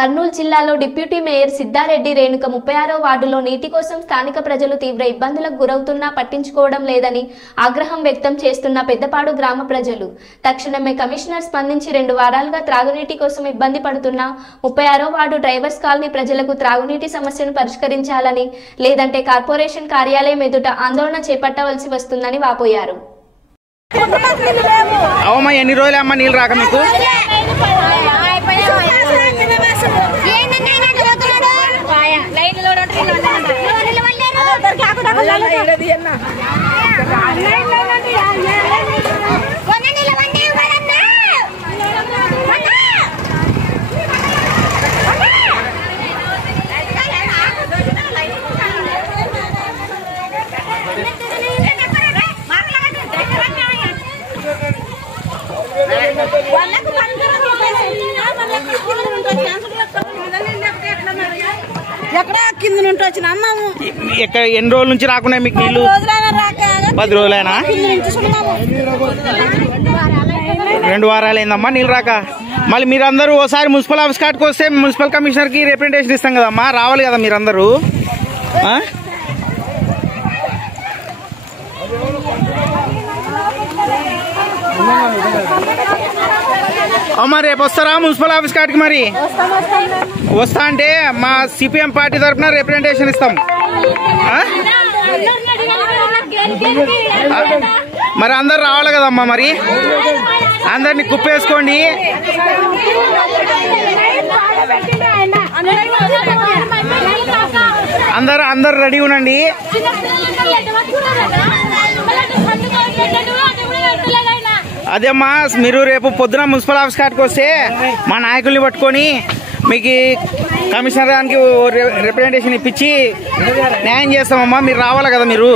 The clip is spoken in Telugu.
కర్నూలు జిల్లాలో డిప్యూటీ మేయర్ సిద్ధారెడ్డి రేణుక 36వ వార్డులో నీటి కోసం స్థానిక ప్రజలు తీవ్ర ఇబ్బందులకు గురవుతున్నా పట్టించుకోవడం లేదని ఆగ్రహం వ్యక్తం చేస్తున్న పెద్దపాడు గ్రామ ప్రజలు తక్షణమే కమిషనర్ స్పందించి 2 వారాలుగా త్రాగునీటి కోసం ఇబ్బంది పడుతున్న 36వ వార్డు డ్రైవర్స్ కాలనీ ప్రజలకు త్రాగునీటి సమస్యను పరిష్కరించాలని లేదంటే కార్పొరేషన్ కార్యాలయం ఎదుట ఆందోళన చేపట్టవలసి వస్తుందని వాపోయారు. అవమ్మా ఎన్ని రోజులమ్మా నీళ్ళు రాక మీకు? ఎక్కడ ఎన్ని రోజుల నుంచి రాకుండా మీకు నీళ్ళు? 10 రోజులైనా? 2 వారాలైందమ్మా నీళ్ళు రాక. మళ్ళీ మీరందరూ ఓసారి మున్సిపల్ ఆఫీస్ కాడికి వస్తే మున్సిపల్ కమిషనర్ కి రిప్రజెంటేషన్ ఇస్తాం కదమ్మా, రావాలి కదా మీరందరూ. అమ్మా రేపు వస్తారా మున్సిపల్ ఆఫీస్ కాడికి? మరి వస్తా అంటే మా సిపిఎం పార్టీ తరఫున రిప్రజెంటేషన్ ఇస్తాం. మరి అందరు రావాలి కదమ్మా, మరి అందరినీ కుప్పేసుకోండి. అందరు రెడీ ఉండండి. అదేమ్మా మీరు రేపు పొద్దున మున్సిపల్ ఆఫీస్ కాడికి వస్తే మా నాయకుల్ని పట్టుకొని మీకు కమిషనర్ గారికి రిప్రజెంటేషన్ ఇప్పించి న్యాయం చేస్తామమ్మా. మీరు రావాలి కదా మీరు.